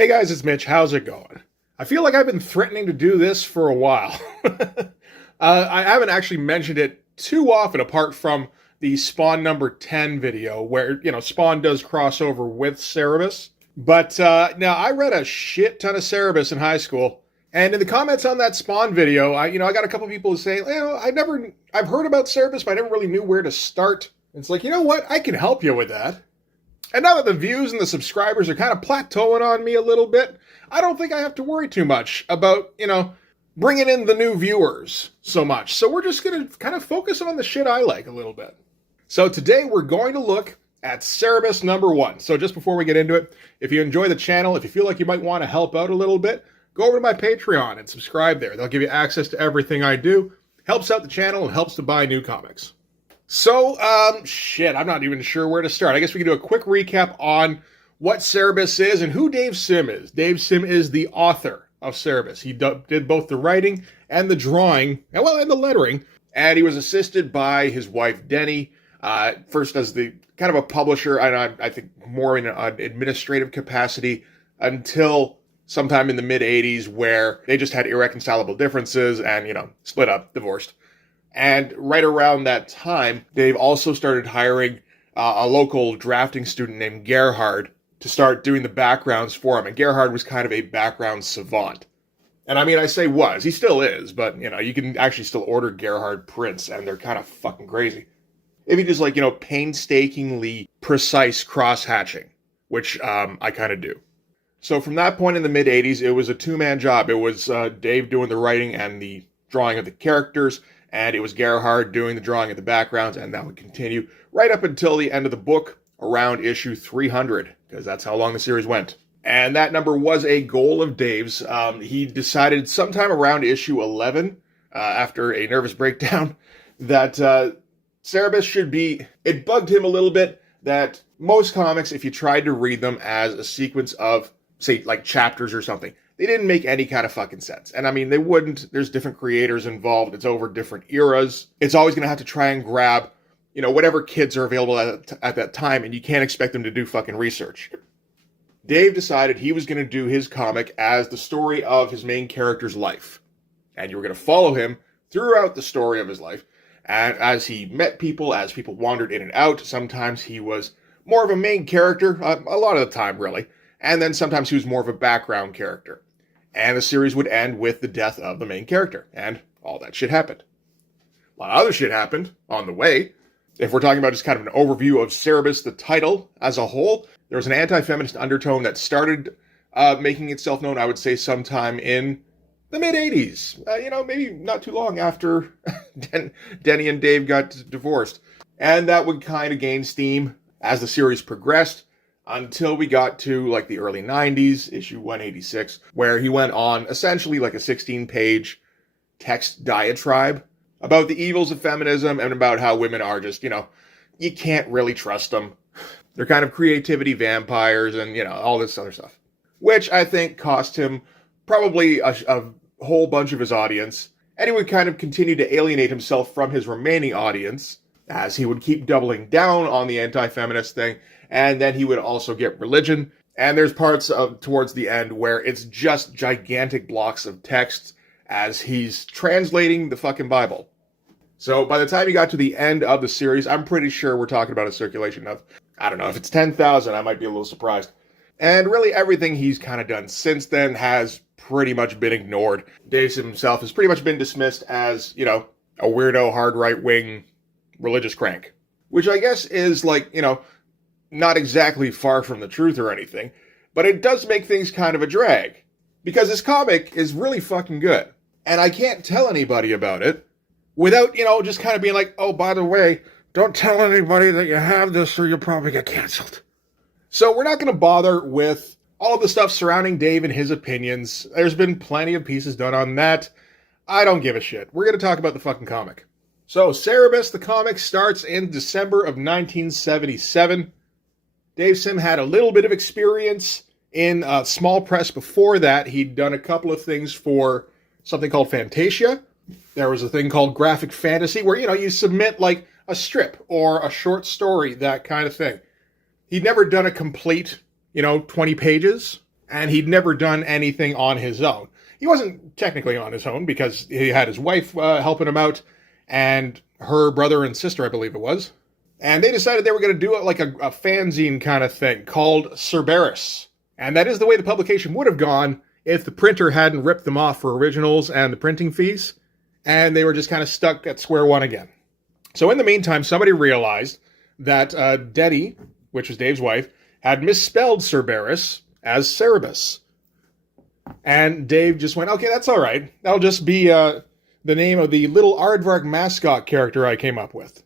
Hey guys, it's Mitch. How's it going? I feel like I've been threatening to do this for a while. I haven't actually mentioned it too often apart from the Spawn number 10 video where, Spawn does crossover with Cerebus. But now I read a shit ton of Cerebus in high school. And in the comments on that Spawn video, I got a couple people who say, I've heard about Cerebus, but I never really knew where to start. It's like, you know what? I can help you with that. And now that the views and the subscribers are kind of plateauing on me a little bit, I don't think I have to worry too much about, bringing in the new viewers so much. So we're just going to kind of focus on the shit I like a little bit. So today we're going to look at Cerebus number 1. So just before we get into it, if you enjoy the channel, if you feel like you might want to help out a little bit, go over to my Patreon and subscribe there. They'll give you access to everything I do. Helps out the channel and helps to buy new comics. So, I'm not even sure where to start. I guess we can do a quick recap on what Cerebus is and who Dave Sim is. Dave Sim is the author of Cerebus. He did both the writing and the drawing, and the lettering, and he was assisted by his wife, Denny, first as the kind of a publisher, and I think more in an administrative capacity, until sometime in the mid-'80s where they just had irreconcilable differences and, split up, divorced. And right around that time, Dave also started hiring a local drafting student named Gerhard to start doing the backgrounds for him. And Gerhard was kind of a background savant. And I say was, he still is, but, you can actually still order Gerhard prints, and they're kind of fucking crazy. If you just, painstakingly precise cross-hatching, which I kind of do. So from that point in the mid-'80s, it was a two-man job. It was Dave doing the writing and the drawing of the characters, and it was Gerhard doing the drawing of the backgrounds, and that would continue right up until the end of the book, around issue 300, because that's how long the series went. And that number was a goal of Dave's. He decided sometime around issue 11, after a nervous breakdown, that Cerebus should be... It bugged him a little bit that most comics, if you tried to read them as a sequence of, say, like chapters or something, they didn't make any kind of fucking sense. And they wouldn't. There's different creators involved. It's over different eras. It's always going to have to try and grab, whatever kids are available at that time, and you can't expect them to do fucking research. Dave decided he was going to do his comic as the story of his main character's life. And you were going to follow him throughout the story of his life. And as he met people, as people wandered in and out, sometimes he was more of a main character, a lot of the time, really. And then sometimes he was more of a background character. And the series would end with the death of the main character. And all that shit happened. A lot of other shit happened on the way. If we're talking about just kind of an overview of Cerebus, the title as a whole, there was an anti-feminist undertone that started making itself known, I would say, sometime in the mid-'80s. Maybe not too long after Denny and Dave got divorced. And that would kind of gain steam as the series progressed, until we got to like the early 90s, issue 186, where he went on essentially like a 16-page text diatribe about the evils of feminism and about how women are just, you can't really trust them. They're kind of creativity vampires and, all this other stuff. Which I think cost him probably a whole bunch of his audience. And he would kind of continue to alienate himself from his remaining audience as he would keep doubling down on the anti-feminist thing. And then he would also get religion. And there's parts of towards the end where it's just gigantic blocks of text as he's translating the fucking Bible. So by the time he got to the end of the series, I'm pretty sure we're talking about a circulation of, I don't know, if it's 10,000, I might be a little surprised. And really everything he's kind of done since then has pretty much been ignored. Dave himself has pretty much been dismissed as, a weirdo, hard right-wing religious crank. Which I guess is like, not exactly far from the truth or anything, but it does make things kind of a drag. Because this comic is really fucking good. And I can't tell anybody about it without, just kind of being like, oh, by the way, don't tell anybody that you have this or you'll probably get canceled. So we're not going to bother with all of the stuff surrounding Dave and his opinions. There's been plenty of pieces done on that. I don't give a shit. We're going to talk about the fucking comic. So Cerebus, the comic, starts in December of 1977. Dave Sim had a little bit of experience in small press before that. He'd done a couple of things for something called Fantasia. There was a thing called Graphic Fantasy where, you submit like a strip or a short story, that kind of thing. He'd never done a complete, 20 pages. And he'd never done anything on his own. He wasn't technically on his own because he had his wife helping him out and her brother and sister, I believe it was. And they decided they were going to do it like a fanzine kind of thing called Cerebus. And that is the way the publication would have gone if the printer hadn't ripped them off for originals and the printing fees. And they were just kind of stuck at square one again. So in the meantime, somebody realized that Deddy, which was Dave's wife, had misspelled Cerberus as Cerebus. And Dave just went, okay, that's all right. That'll just be the name of the little aardvark mascot character I came up with.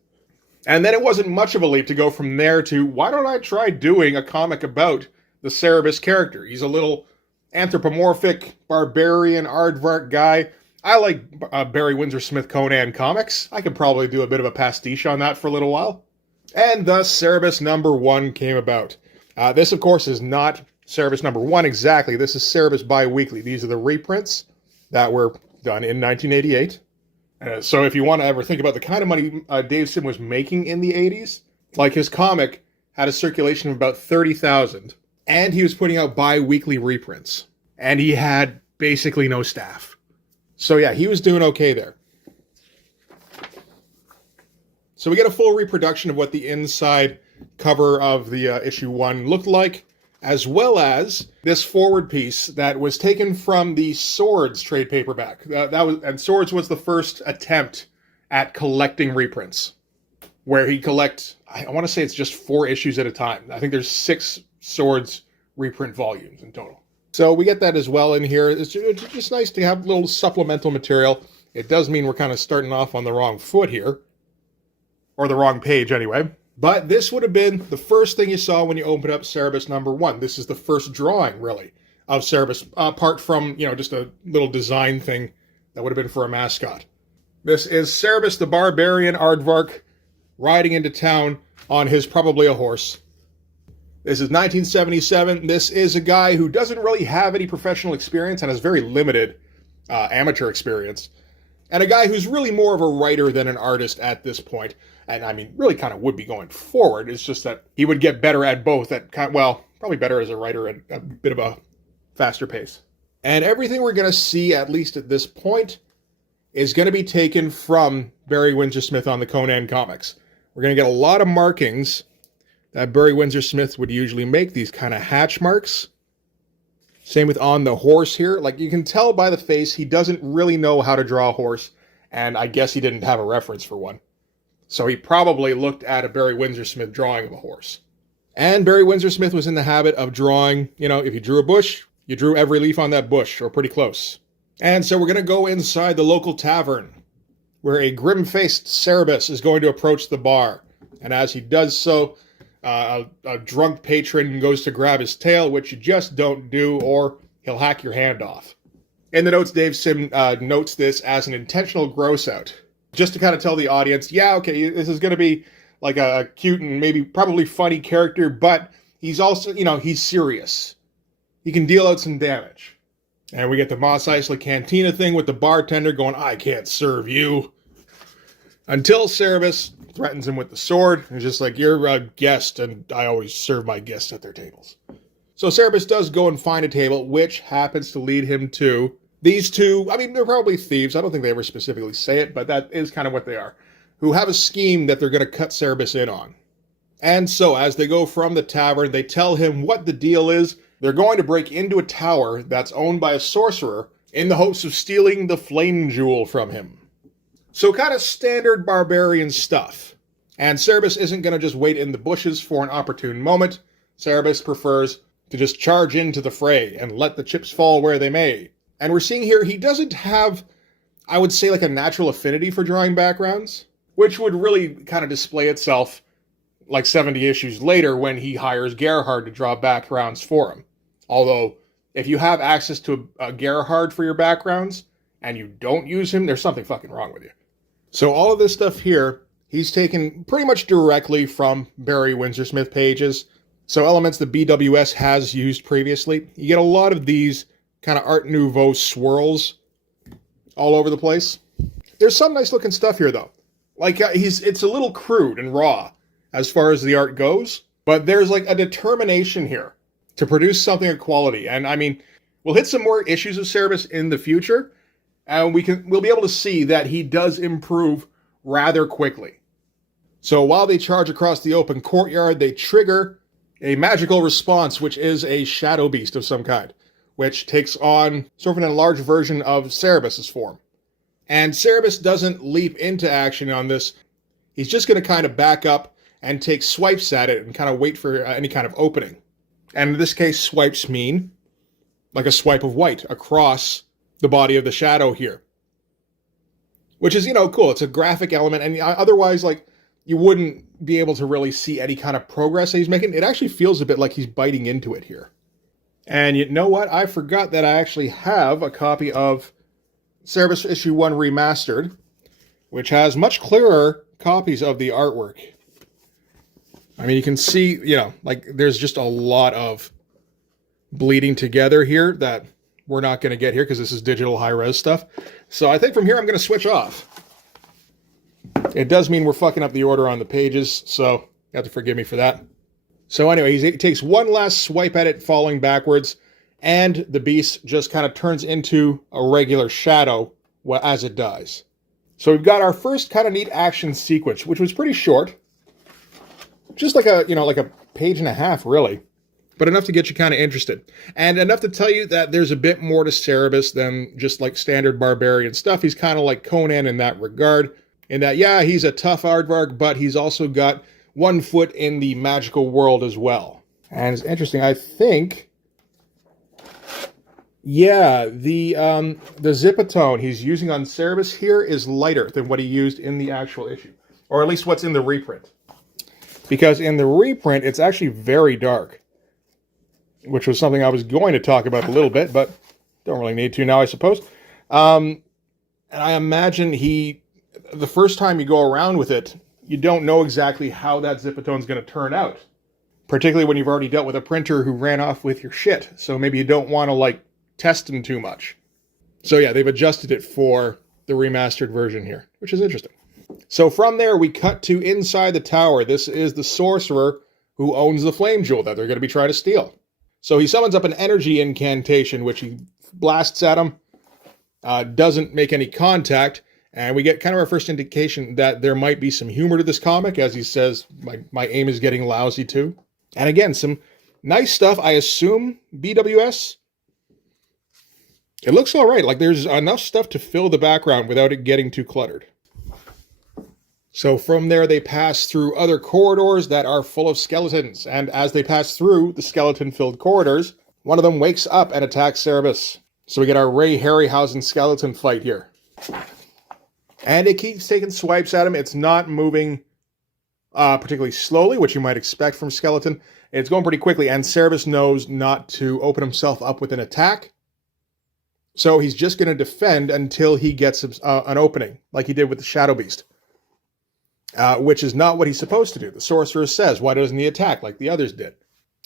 And then it wasn't much of a leap to go from there to, why don't I try doing a comic about the Cerebus character? He's a little anthropomorphic, barbarian, aardvark guy. I like Barry Windsor Smith Conan comics. I could probably do a bit of a pastiche on that for a little while. And thus, Cerebus #1 came about. This, of course, is not Cerebus #1 exactly. This is Cerebus Bi-Weekly. These are the reprints that were done in 1988. So if you want to ever think about the kind of money Dave Sim was making in the 80s, like his comic had a circulation of about 30,000, and he was putting out bi-weekly reprints, and he had basically no staff. So yeah, he was doing okay there. So we get a full reproduction of what the inside cover of the issue 1 looked like, as well as this forward piece that was taken from the Swords trade paperback. And Swords was the first attempt at collecting reprints, where he collects, I want to say it's just 4 issues at a time. I think there's 6 Swords reprint volumes in total. So we get that as well in here. It's just nice to have a little supplemental material. It does mean we're kind of starting off on the wrong foot here, or the wrong page anyway. But this would have been the first thing you saw when you opened up Cerebus #1. This is the first drawing, really, of Cerebus, apart from, just a little design thing that would have been for a mascot. This is Cerebus the Barbarian Aardvark riding into town on his probably a horse. This is 1977. This is a guy who doesn't really have any professional experience and has very limited amateur experience. And a guy who's really more of a writer than an artist at this point. And I mean, really kind of would be going forward. It's just that he would get better at both probably better as a writer at a bit of a faster pace. And everything we're going to see, at least at this point, is going to be taken from Barry Windsor Smith on the Conan comics. We're going to get a lot of markings that Barry Windsor Smith would usually make, these kind of hatch marks. Same with on the horse here. Like, you can tell by the face, he doesn't really know how to draw a horse, and I guess he didn't have a reference for one. So he probably looked at a Barry Windsor Smith drawing of a horse. And Barry Windsor Smith was in the habit of drawing, if you drew a bush, you drew every leaf on that bush, or pretty close. And so we're going to go inside the local tavern, where a grim-faced Cerebus is going to approach the bar. And as he does so, a drunk patron goes to grab his tail, which you just don't do, or he'll hack your hand off. In the notes, Dave Sim notes this as an intentional gross-out, just to kind of tell the audience, yeah, okay, this is going to be like a cute and probably funny character, but he's also, he's serious. He can deal out some damage. And we get the Mos Eisley Cantina thing with the bartender going, I can't serve you. Until Cerebus threatens him with the sword. He's just like, you're a guest, and I always serve my guests at their tables. So Cerebus does go and find a table, which happens to lead him to these two. I mean, they're probably thieves. I don't think they ever specifically say it, but that is kind of what they are. Who have a scheme that they're going to cut Cerebus in on. And so, as they go from the tavern, they tell him what the deal is. They're going to break into a tower that's owned by a sorcerer in the hopes of stealing the flame jewel from him. So kind of standard barbarian stuff. And Cerebus isn't going to just wait in the bushes for an opportune moment. Cerebus prefers to just charge into the fray and let the chips fall where they may. And we're seeing here, he doesn't have, I would say, like a natural affinity for drawing backgrounds, which would really kind of display itself like 70 issues later when he hires Gerhard to draw backgrounds for him. Although, if you have access to a Gerhard for your backgrounds and you don't use him, there's something fucking wrong with you. So all of this stuff here, he's taken pretty much directly from Barry Windsor Smith pages. So elements that BWS has used previously. You get a lot of these kind of Art Nouveau swirls all over the place. There's some nice looking stuff here though. Like it's a little crude and raw as far as the art goes, but there's like a determination here to produce something of quality. And I mean, we'll hit some more issues of Cerebus in the future, and we'll be able to see that he does improve rather quickly. So while they charge across the open courtyard, they trigger a magical response, which is a shadow beast of some kind, which takes on sort of an enlarged version of Cerebus' form. And Cerebus doesn't leap into action on this. He's just going to kind of back up and take swipes at it and kind of wait for any kind of opening. And in this case, swipes mean like a swipe of white across the body of the shadow here. Which is, cool. It's a graphic element, and otherwise, like, you wouldn't be able to really see any kind of progress that he's making. It actually feels a bit like he's biting into it here. And you know what? I forgot that I actually have a copy of Cerebus Issue 1 Remastered, which has much clearer copies of the artwork. I mean, you can see, like, there's just a lot of bleeding together here that we're not going to get here because this is digital high-res stuff. So I think from here I'm going to switch off. It does mean we're fucking up the order on the pages, so you have to forgive me for that. So anyway, he takes one last swipe at it, falling backwards, and the beast just kind of turns into a regular shadow as it dies. So we've got our first kind of neat action sequence, which was pretty short. Just like a page and a half, really. But enough to get you kind of interested. And enough to tell you that there's a bit more to Cerebus than just like standard barbarian stuff. He's kind of like Conan in that regard. In that, yeah, he's a tough aardvark, but he's also got one foot in the magical world as well. And it's interesting, I think... Yeah, the zipatone he's using on Cerebus here is lighter than what he used in the actual issue. Or at least what's in the reprint. Because in the reprint, it's actually very dark. Which was something I was going to talk about a little bit, but don't really need to now, I suppose. And I imagine the first time you go around with it, you don't know exactly how that zipatone's going to turn out. Particularly when you've already dealt with a printer who ran off with your shit. So maybe you don't want to, test them too much. So yeah, they've adjusted it for the remastered version here, which is interesting. So from there, we cut to inside the tower. This is the sorcerer who owns the flame jewel that they're going to be trying to steal. So he summons up an energy incantation, which he blasts at him, doesn't make any contact, and we get kind of our first indication that there might be some humor to this comic, as he says, my aim is getting lousy too. And again, some nice stuff, I assume, BWS. It looks all right. Like, there's enough stuff to fill the background without it getting too cluttered. So from there, they pass through other corridors that are full of skeletons. And as they pass through the skeleton-filled corridors, one of them wakes up and attacks Cerebus. So we get our Ray Harryhausen skeleton fight here. And it keeps taking swipes at him. It's not moving particularly slowly, which you might expect from skeleton. It's going pretty quickly, and Cerebus knows not to open himself up with an attack. So he's just going to defend until he gets an opening, like he did with the Shadow Beast. Which is not what he's supposed to do. The sorcerer says, why doesn't he attack like the others did?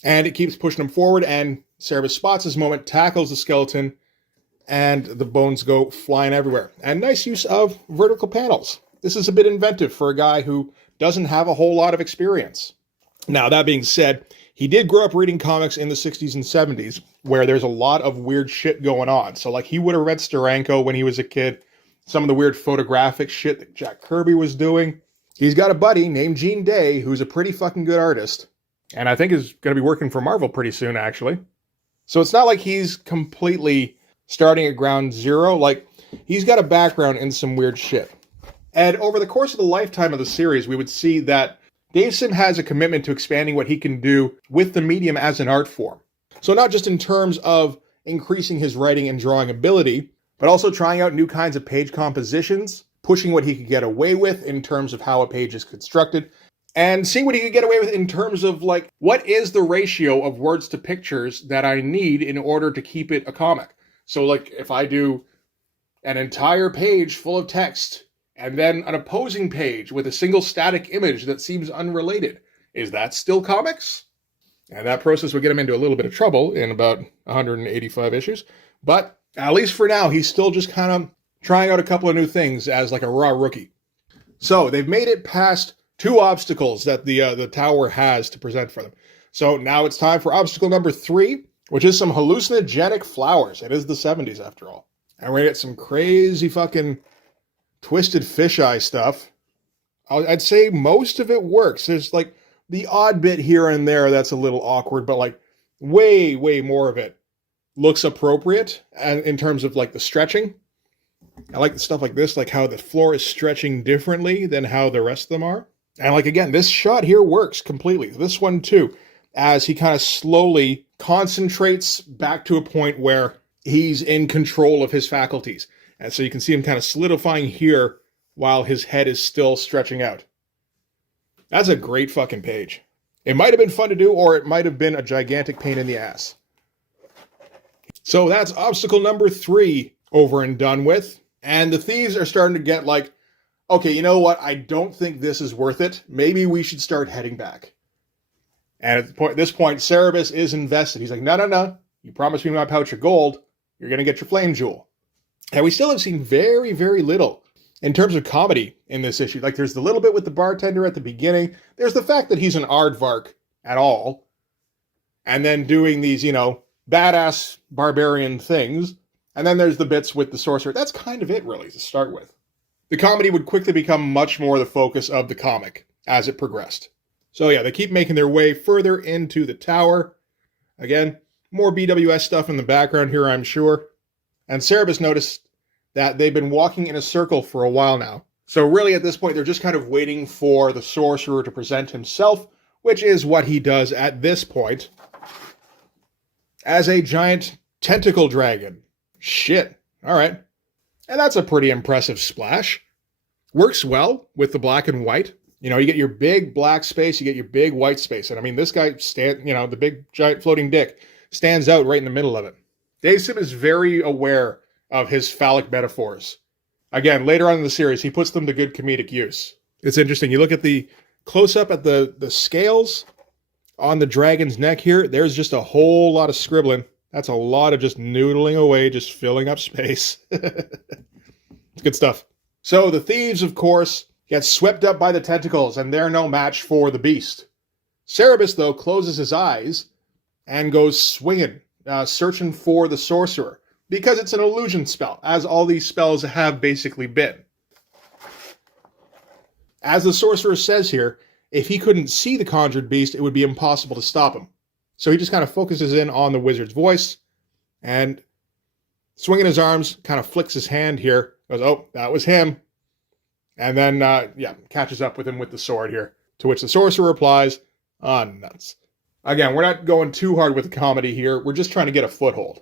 And it keeps pushing him forward, and Cerebus spots his moment, tackles the skeleton, and the bones go flying everywhere. And nice use of vertical panels. This is a bit inventive for a guy who doesn't have a whole lot of experience. Now, that being said, he did grow up reading comics in the 60s and 70s, where there's a lot of weird shit going on. So, he would have read Steranko when he was a kid, some of the weird photographic shit that Jack Kirby was doing. He's got a buddy named Gene Day, who's a pretty fucking good artist. And I think is going to be working for Marvel pretty soon, actually. So it's not like he's completely starting at ground zero. He's got a background in some weird shit. And over the course of the lifetime of the series, we would see that Davison has a commitment to expanding what he can do with the medium as an art form. So not just in terms of increasing his writing and drawing ability, but also trying out new kinds of page compositions, pushing what he could get away with in terms of how a page is constructed, and seeing what he could get away with in terms of, what is the ratio of words to pictures that I need in order to keep it a comic? So, if I do an entire page full of text, and then an opposing page with a single static image that seems unrelated, is that still comics? And that process would get him into a little bit of trouble in about 185 issues. But at least for now, he's still just kind of trying out a couple of new things as a raw rookie. So they've made it past two obstacles that the tower has to present for them. So now it's time for obstacle number 3, which is some hallucinogenic flowers. It is the 70s after all. And we're going to get some crazy fucking twisted fisheye stuff. I'd say most of it works. There's like the odd bit here and there that's a little awkward, but like way, way more of it looks appropriate and in terms of like the stretching. I like the stuff like this, like how the floor is stretching differently than how the rest of them are. And like, again, this shot here works completely. This one too, as he kind of slowly concentrates back to a point where he's in control of his faculties. And so you can see him kind of solidifying here while his head is still stretching out. That's a great fucking page. It might have been fun to do, or it might have been a gigantic pain in the ass. So that's obstacle number 3 over and done with. And the thieves are starting to get like, okay, you know what? I don't think this is worth it. Maybe we should start heading back. And at this point, Cerebus is invested. He's like, no. You promised me my pouch of gold. You're going to get your flame jewel. And we still have seen very, very little in terms of comedy in this issue. Like, there's the little bit with the bartender at the beginning. There's the fact that he's an aardvark at all. And then doing these, badass barbarian things. And then there's the bits with the sorcerer. That's kind of it, really, to start with. The comedy would quickly become much more the focus of the comic as it progressed. So yeah, they keep making their way further into the tower. Again, more BWS stuff in the background here, I'm sure. And Cerebus noticed that they've been walking in a circle for a while now. So really at this point, they're just kind of waiting for the sorcerer to present himself, which is what he does at this point, as a giant tentacle dragon. Shit. All right. And that's a pretty impressive splash. Works well with the black and white. You get your big black space, you get your big white space. And I mean, this guy, the big giant floating dick, stands out right in the middle of it. Dave Sim is very aware of his phallic metaphors. Again, later on in the series, he puts them to good comedic use. It's interesting. You look at the close-up at the scales on the dragon's neck here. There's just a whole lot of scribbling. That's a lot of just noodling away, just filling up space. It's good stuff. So the thieves, of course, get swept up by the tentacles, and they're no match for the beast. Cerebus, though, closes his eyes and goes swinging, searching for the sorcerer, because it's an illusion spell, as all these spells have basically been. As the sorcerer says here, if he couldn't see the conjured beast, it would be impossible to stop him. So he just kind of focuses in on the wizard's voice, and swinging his arms, kind of flicks his hand here, goes, oh, that was him. And then, catches up with him with the sword here, to which the sorcerer replies, nuts. Again, we're not going too hard with the comedy here. We're just trying to get a foothold.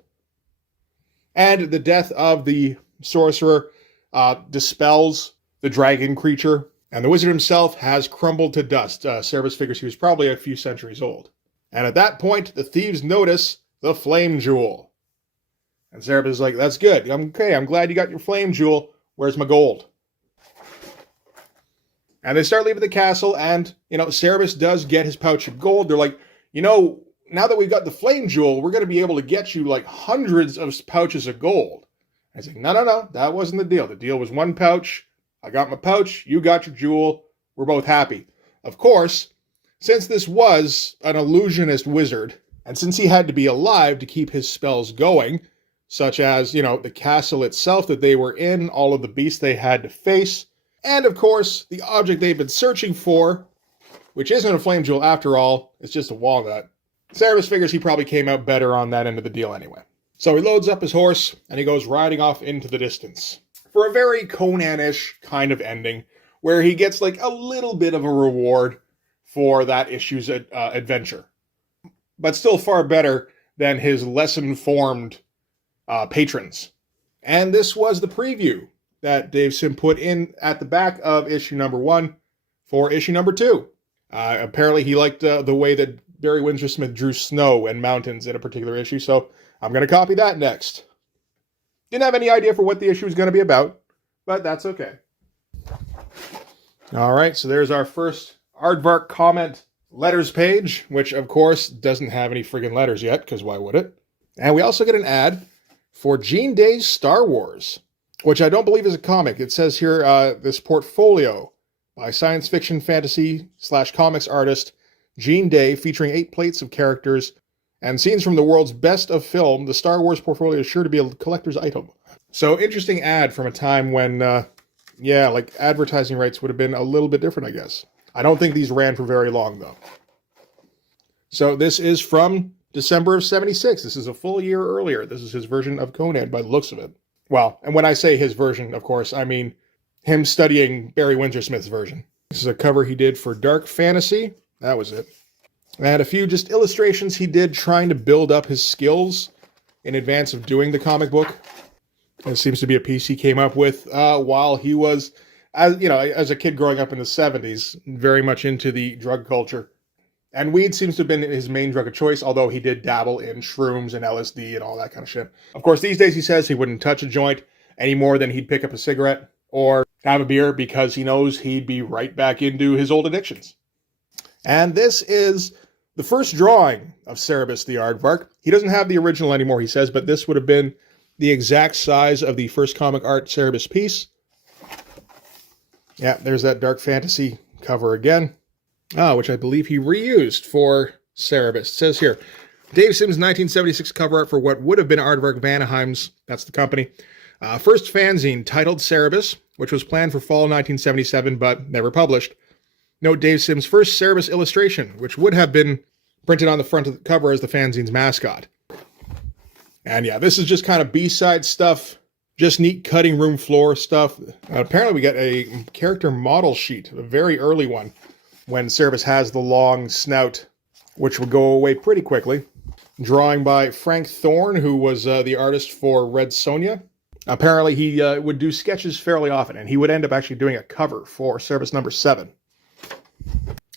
And the death of the sorcerer dispels the dragon creature, and the wizard himself has crumbled to dust. Cerebus figures he was probably a few centuries old. And at that point, the thieves notice the flame jewel. And Cerebus is like, that's good. Okay, I'm glad you got your flame jewel. Where's my gold? And they start leaving the castle, and, Cerebus does get his pouch of gold. They're like, now that we've got the flame jewel, we're going to be able to get you, like, hundreds of pouches of gold. And he's like, no, that wasn't the deal. The deal was one pouch. I got my pouch. You got your jewel. We're both happy. Of course, since this was an illusionist wizard, and since he had to be alive to keep his spells going, such as, the castle itself that they were in, all of the beasts they had to face, and, of course, the object they've been searching for, which isn't a flame jewel after all, it's just a walnut. Cerebus figures he probably came out better on that end of the deal anyway. So he loads up his horse, and he goes riding off into the distance. For a very Conan-ish kind of ending, where he gets, like, a little bit of a reward for that issue's adventure. But still far better than his less-informed patrons. And this was the preview that Dave Sim put in at the back of issue number 1 for issue number 2. Apparently he liked the way that Barry Windsor Smith drew snow and mountains in a particular issue, so I'm going to copy that next. Didn't have any idea for what the issue was going to be about, but that's okay. Alright, so there's our first Aardvark comment letters page, which of course doesn't have any friggin' letters yet, because why would it? And we also get an ad for Gene Day's Star Wars, which I don't believe is a comic. It says here, this portfolio by science fiction fantasy / comics artist Gene Day, featuring 8 plates of characters and scenes from the world's best of film. The Star Wars portfolio is sure to be a collector's item. So, interesting ad from a time when, like advertising rights would have been a little bit different, I guess. I don't think these ran for very long, though. So, this is from December of 76. This is a full year earlier. This is his version of Conan by the looks of it. Well, and when I say his version, of course, I mean him studying Barry Windsor Smith's version. This is a cover he did for Dark Fantasy. That was it. And a few just illustrations he did trying to build up his skills in advance of doing the comic book. It seems to be a piece he came up with while he was, as a kid growing up in the 70s, very much into the drug culture. And weed seems to have been his main drug of choice, although he did dabble in shrooms and LSD and all that kind of shit. Of course, these days he says he wouldn't touch a joint any more than he'd pick up a cigarette or have a beer because he knows he'd be right back into his old addictions. And this is the first drawing of Cerebus the Aardvark. He doesn't have the original anymore, he says, but this would have been the exact size of the first comic art Cerebus piece. Yeah, there's that Dark Fantasy cover again. Which I believe he reused for Cerebus. It says here, Dave Sims' 1976 cover art for what would have been Aardvark Vanaheim's, that's the company, first fanzine titled Cerebus, which was planned for fall 1977 but never published. Note Dave Sims' first Cerebus illustration, which would have been printed on the front of the cover as the fanzine's mascot. And yeah, this is just kind of B-side stuff, just neat cutting room floor stuff. Apparently we get a character model sheet, a very early one, when Cerebus has the long snout, which will go away pretty quickly. Drawing by Frank Thorne, who was the artist for Red Sonja. Apparently he would do sketches fairly often, and he would end up actually doing a cover for Cerebus number 7.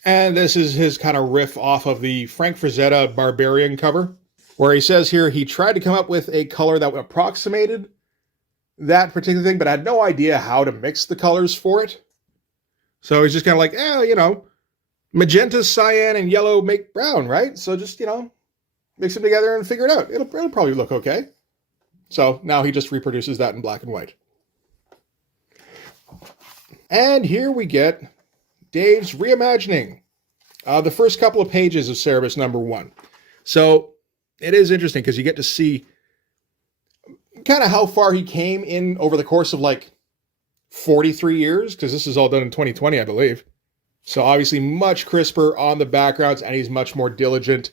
And this is his kind of riff off of the Frank Frazetta Barbarian cover, where he says here he tried to come up with a color that approximated that particular thing, but had no idea how to mix the colors for it. So he's just kind of like, magenta, cyan, and yellow make brown, right? So just, mix them together and figure it out. It'll probably look okay. So now he just reproduces that in black and white. And here we get Dave's reimagining. The first couple of pages of Cerebus number 1. So it is interesting because you get to see kind of how far he came in over the course of 43 years, because this is all done in 2020, I believe. So obviously much crisper on the backgrounds, and he's much more diligent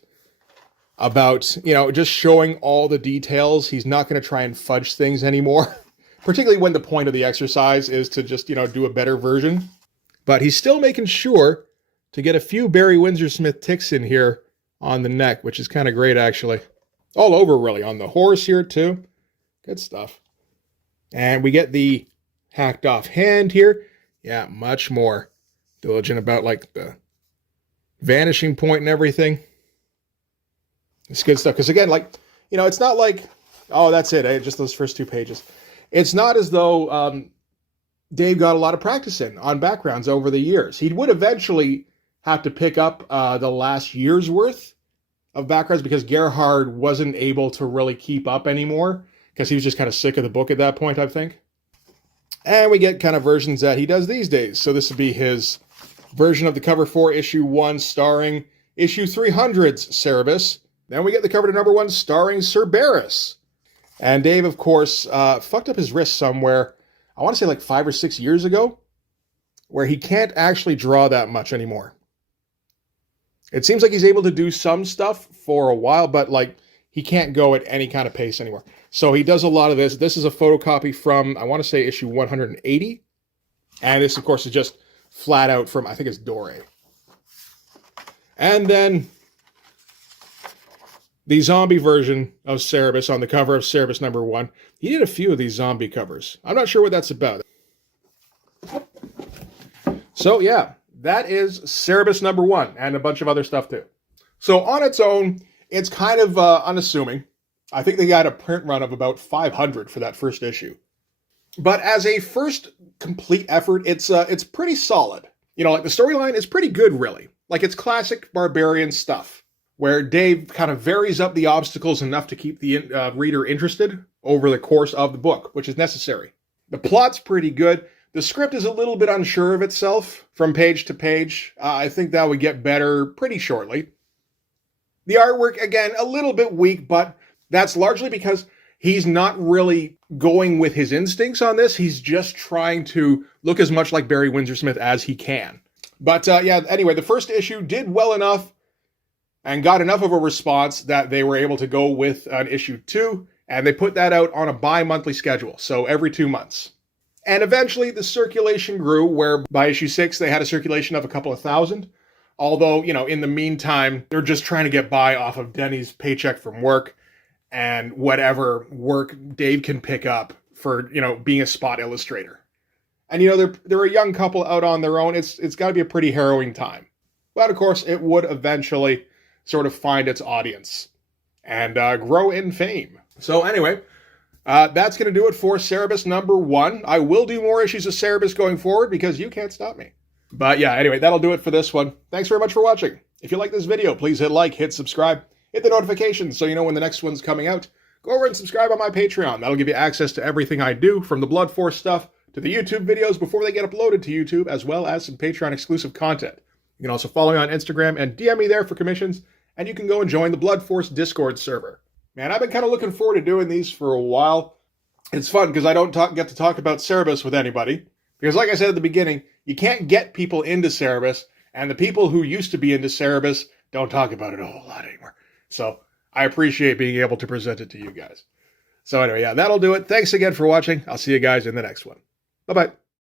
about, just showing all the details. He's not going to try and fudge things anymore, particularly when the point of the exercise is to just, do a better version. But he's still making sure to get a few Barry Windsor Smith ticks in here on the neck, which is kind of great, actually. All over, really, on the horse here, too. Good stuff. And we get the hacked off hand here. Yeah, much more diligent about the vanishing point and everything. It's good stuff. Because again, it's not that's it. Just those first 2 pages. It's not as though Dave got a lot of practice in on backgrounds over the years. He would eventually have to pick up the last year's worth of backgrounds because Gerhard wasn't able to really keep up anymore because he was just kind of sick of the book at that point, I think. And we get kind of versions that he does these days. So this would be his version of the cover for issue 1 starring issue 300's Cerebus. Then we get the cover to number 1 starring Cerberus. And Dave, of course, fucked up his wrist somewhere, I want to say 5 or 6 years ago, where he can't actually draw that much anymore. It seems like he's able to do some stuff for a while, but he can't go at any kind of pace anymore. So he does a lot of this. This is a photocopy from, I want to say, issue 180. And this, of course, is just flat out from, I think it's Dore. And then the zombie version of Cerebus on the cover of Cerebus number 1. He did a few of these zombie covers. I'm not sure what that's about. So yeah, that is Cerebus number 1 and a bunch of other stuff too. So on its own, it's kind of unassuming. I think they got a print run of about 500 for that first issue. But as a first complete effort, it's pretty solid. The storyline is pretty good, really. It's classic barbarian stuff, where Dave kind of varies up the obstacles enough to keep the reader interested over the course of the book, which is necessary. The plot's pretty good. The script is a little bit unsure of itself from page to page. I think that would get better pretty shortly. The artwork, again, a little bit weak, but that's largely because he's not really going with his instincts on this. He's just trying to look as much like Barry Windsor Smith as he can. But yeah, anyway, the first issue did well enough and got enough of a response that they were able to go with an issue 2, and they put that out on a bi-monthly schedule, so every 2 months. And eventually the circulation grew, where by issue 6 they had a circulation of a couple of thousand. Although, in the meantime, they're just trying to get by off of Denny's paycheck from work and whatever work Dave can pick up for, being a spot illustrator. And, they're a young couple out on their own. It's got to be a pretty harrowing time. But, of course, it would eventually sort of find its audience and grow in fame. So, anyway, that's going to do it for Cerebus number 1. I will do more issues of Cerebus going forward because you can't stop me. But yeah, anyway, that'll do it for this one. Thanks very much for watching. If you like this video, please hit like, hit subscribe, hit the notifications so you know when the next one's coming out. Go over and subscribe on my Patreon. That'll give you access to everything I do, from the Blood Force stuff to the YouTube videos before they get uploaded to YouTube, as well as some Patreon exclusive content. You can also follow me on Instagram and DM me there for commissions, and you can go and join the Blood Force Discord server. Man, I've been kind of looking forward to doing these for a while. It's fun because I don't get to talk about Cerebus with anybody. Because like I said at the beginning, you can't get people into Cerebus, and the people who used to be into Cerebus don't talk about it a whole lot anymore. So I appreciate being able to present it to you guys. So anyway, yeah, that'll do it. Thanks again for watching. I'll see you guys in the next one. Bye-bye.